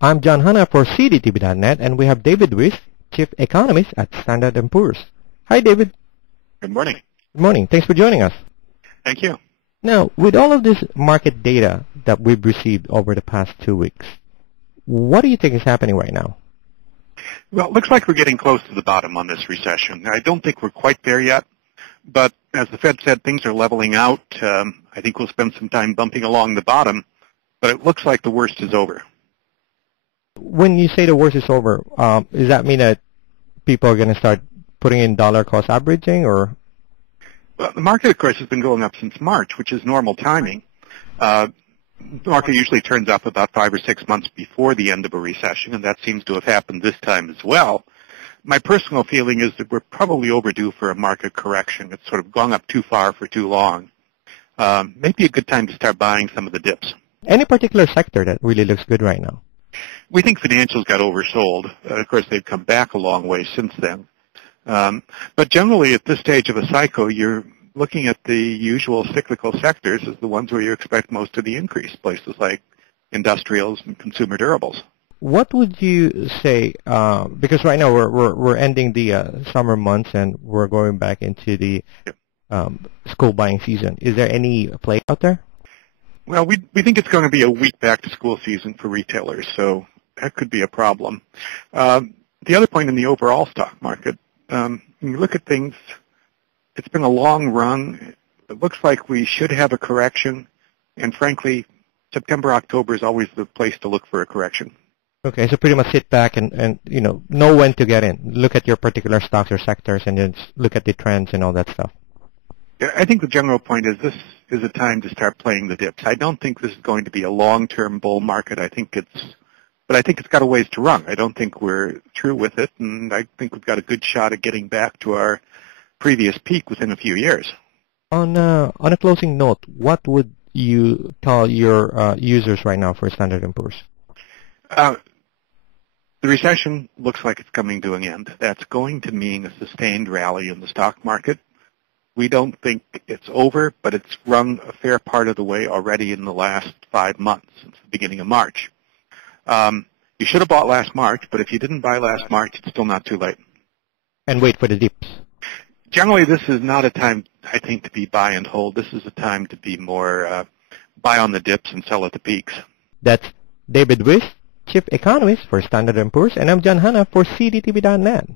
I'm John Hanna for CDTV.net, and we have David Wyss, Chief Economist at Standard & Poor's. Hi, David. Good morning. Good morning. Thanks for joining us. Thank you. Now, with all of this market data that we've received over the past 2 weeks, what do you think is happening right now? Well, it looks like we're getting close to the bottom on this recession. I don't think we're quite there yet, but as the Fed said, things are leveling out. I think we'll spend some time bumping along the bottom, but it looks like the worst is over. When you say the worst is over, does that mean that people are going to start putting in dollar cost averaging, or? Well, the market, of course, has been going up since March, which is normal timing. The market usually turns up about 5 or 6 months before the end of a recession, and that seems to have happened this time as well. My personal feeling is that we're probably overdue for a market correction. It's sort of gone up too far for too long. Maybe a good time to start buying some of the dips. Any particular sector that really looks good right now? We think financials got oversold. Of course, they've come back a long way since then. But generally, at this stage of a cycle, you're looking at the usual cyclical sectors as the ones where you expect most of the increase, places like industrials and consumer durables. What would you say, because right now we're ending the summer months and we're going back into the school buying season. Is there any play out there? Well, we think it's going to be a weak back-to-school season for retailers, so that could be a problem. The other point in the overall stock market, when you look at things, it's been a long run. It looks like we should have a correction, and frankly, September, October is always the place to look for a correction. Okay, so pretty much sit back and know when to get in. Look at your particular stocks or sectors and then look at the trends and all that stuff. Yeah, I think the general point is this is a time to start playing the dips. I don't think this is going to be a long-term bull market. But I think it's got a ways to run. I don't think we're through with it, and I think we've got a good shot at getting back to our previous peak within a few years. On a closing note, what would you tell your users right now for Standard & Poor's? The recession looks like it's coming to an end. That's going to mean a sustained rally in the stock market. We don't think it's over, but it's run a fair part of the way already in the last 5 months, since the beginning of March. You should have bought last March, but if you didn't buy last March, it's still not too late. And wait for the dips. Generally, this is not a time, I think, to be buy and hold. This is a time to be more buy on the dips and sell at the peaks. That's David Wyss, Chief Economist for Standard & Poor's, and I'm John Hanna for CDTV.net.